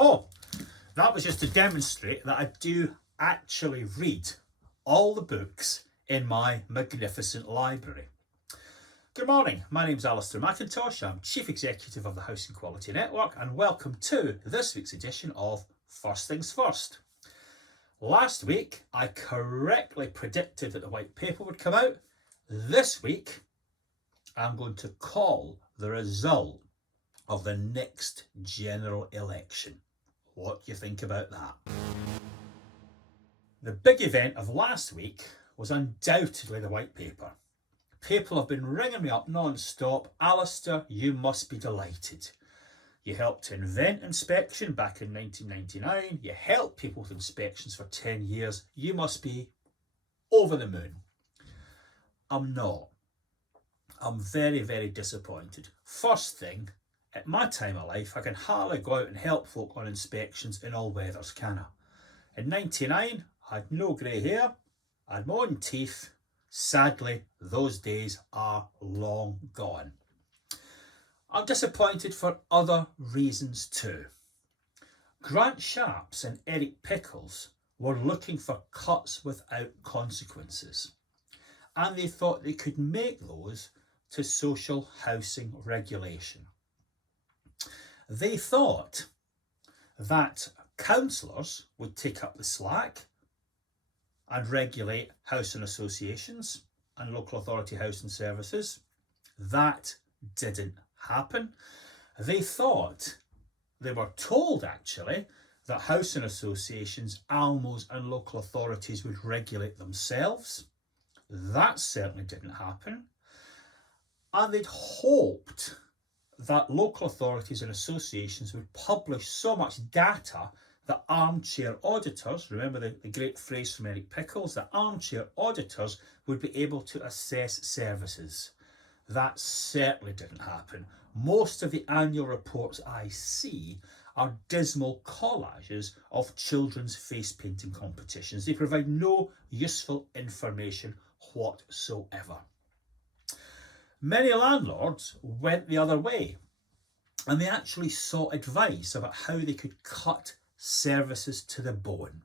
Oh, that was just to demonstrate that I do actually read all the books in my magnificent library. Good morning, my name's Alistair McIntosh. I'm Chief Executive of the Housing Quality Network, and welcome to this week's edition of First Things First. Last week, I correctly predicted that the white paper would come out. This week, I'm going to call the result of the next general election. What do you think about that? The big event of last week was undoubtedly the white paper. People have been ringing me up non-stop. Alistair, you must be delighted. You helped to invent inspection back in 1999. You helped people with inspections for 10 years. You must be over the moon. I'm not. I'm very, very disappointed. First thing, at my time of life, I can hardly go out and help folk on inspections in all weathers, can I? In 99, I had no grey hair, I had my own teeth. Sadly, those days are long gone. I'm disappointed for other reasons too. Grant Sharps and Eric Pickles were looking for cuts without consequences, and they thought they could make those to social housing regulation. They thought that councillors would take up the slack and regulate housing associations and local authority housing services. That didn't happen. They were told actually that housing associations, ALMOs and local authorities would regulate themselves. That certainly didn't happen. And they'd hoped that local authorities and associations would publish so much data that armchair auditors, remember the great phrase from Eric Pickles, that armchair auditors would be able to assess services. That certainly didn't happen. Most of the annual reports I see are dismal collages of children's face painting competitions. They provide no useful information whatsoever. Many landlords went the other way, and they actually sought advice about how they could cut services to the bone.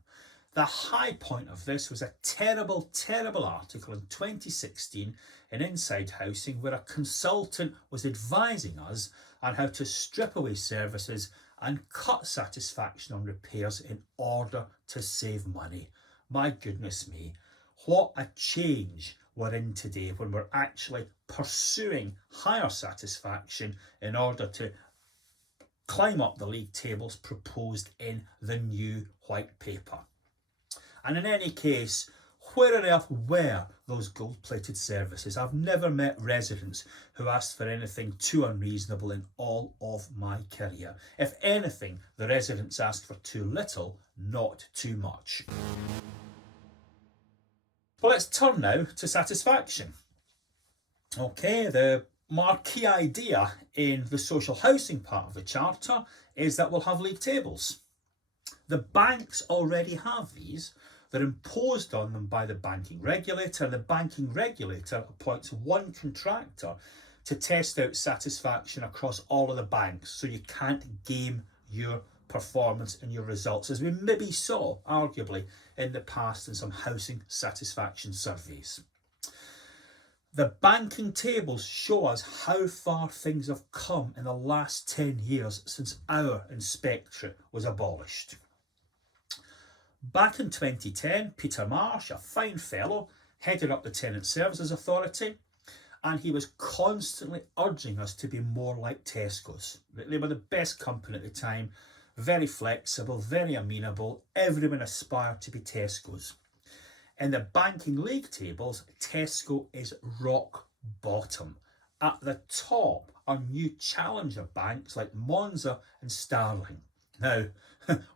The high point of this was a terrible, terrible article in 2016 in Inside Housing, where a consultant was advising us on how to strip away services and cut satisfaction on repairs in order to save money. My goodness me, what a change we're in today when we're actually pursuing higher satisfaction in order to climb up the league tables proposed in the new white paper. And in any case, where on earth were those gold-plated services? I've never met residents who asked for anything too unreasonable in all of my career. If anything, the residents asked for too little, not too much. Well, let's turn now to satisfaction. Okay, the marquee idea in the social housing part of the charter is that we'll have league tables. The banks already have these. They're imposed on them by the banking regulator, and the banking regulator appoints one contractor to test out satisfaction across all of the banks, so you can't game your performance and your results, as we maybe saw arguably in the past in some housing satisfaction surveys. The banking tables show us how far things have come in the last 10 years since our inspectorate was abolished. Back in 2010, Peter Marsh, a fine fellow, headed up the Tenant Services Authority, and he was constantly urging us to be more like Tesco's. They were the best company at the time, very flexible, very amenable. Everyone aspired to be Tesco's. In the banking league tables, Tesco is rock bottom. At the top are new challenger banks like Monzo and Starling. Now,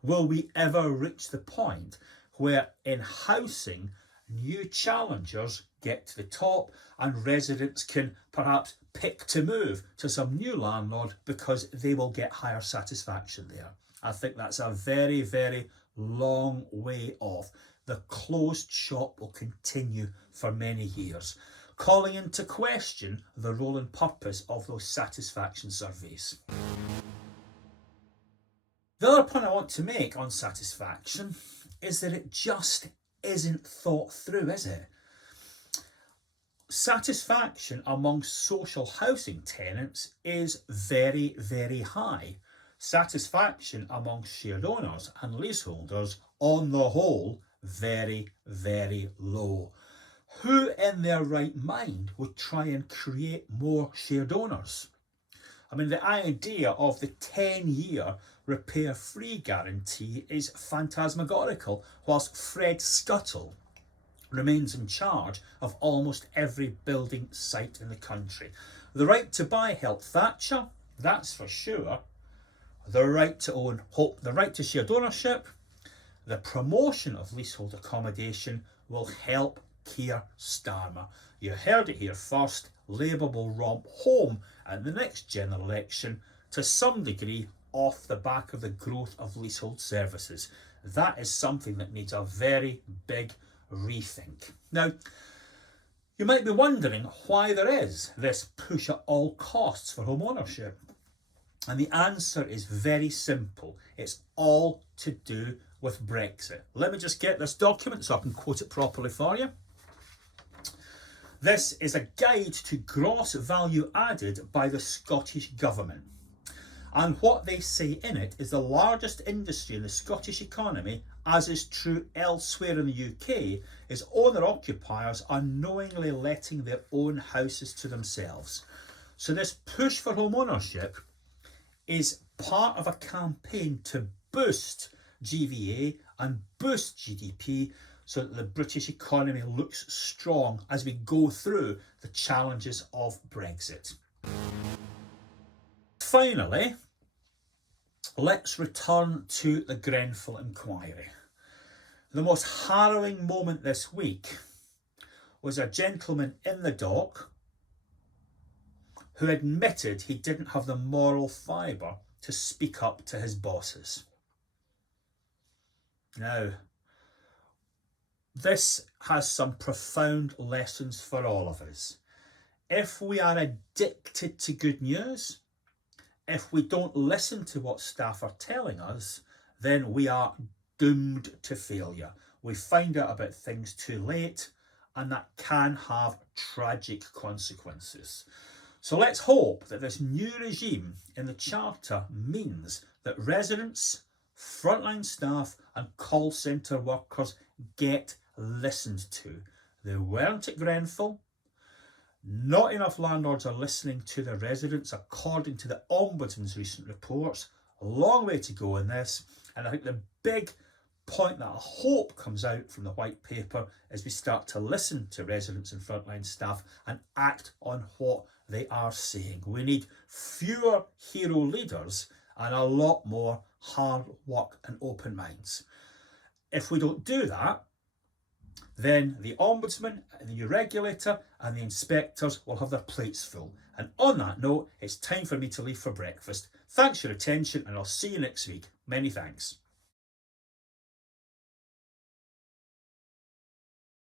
will we ever reach the point where in housing, new challengers get to the top and residents can perhaps pick to move to some new landlord because they will get higher satisfaction there? I think that's a very, very long way off. The closed shop will continue for many years, calling into question the role and purpose of those satisfaction surveys. The other point I want to make on satisfaction is that it just isn't thought through, is it? Satisfaction among social housing tenants is very, very high. Satisfaction among shared owners and leaseholders, on the whole, very, very low. Who in their right mind would try and create more shared owners? I mean, the idea of the 10-year repair-free guarantee is phantasmagorical, whilst Fred Scuttle remains in charge of almost every building site in the country. The right to buy helped Thatcher, that's for sure. The right to own, the right to shared ownership, the promotion of leasehold accommodation will help Keir Starmer. You heard it here first. Labour will romp home at the next general election to some degree off the back of the growth of leasehold services. That is something that needs a very big rethink. Now, you might be wondering why there is this push at all costs for home ownership. And the answer is very simple. It's all to do with Brexit. Let me just get this document so I can quote it properly for you. This is a guide to gross value added by the Scottish Government. And what they say in it is the largest industry in the Scottish economy, as is true elsewhere in the UK, is owner-occupiers unknowingly letting their own houses to themselves. So this push for home ownership is part of a campaign to boost GVA and boost GDP so that the British economy looks strong as we go through the challenges of Brexit. Finally, let's return to the Grenfell Inquiry. The most harrowing moment this week was a gentleman in the dock who admitted he didn't have the moral fibre to speak up to his bosses. Now, this has some profound lessons for all of us. If we are addicted to good news, if we don't listen to what staff are telling us, then we are doomed to failure. We find out about things too late, and that can have tragic consequences. So let's hope that this new regime in the Charter means that residents, frontline staff and call centre workers get listened to. They weren't at Grenfell. Not enough landlords are listening to their residents, according to the Ombudsman's recent reports. A long way to go in this. And I think the big point that I hope comes out from the white paper is we start to listen to residents and frontline staff and act on what they are saying. We need fewer hero leaders and a lot more hard work and open minds. If we don't do that, then the Ombudsman, the new regulator and the inspectors will have their plates full. And on that note, it's time for me to leave for breakfast. Thanks for your attention and I'll see you next week. Many thanks.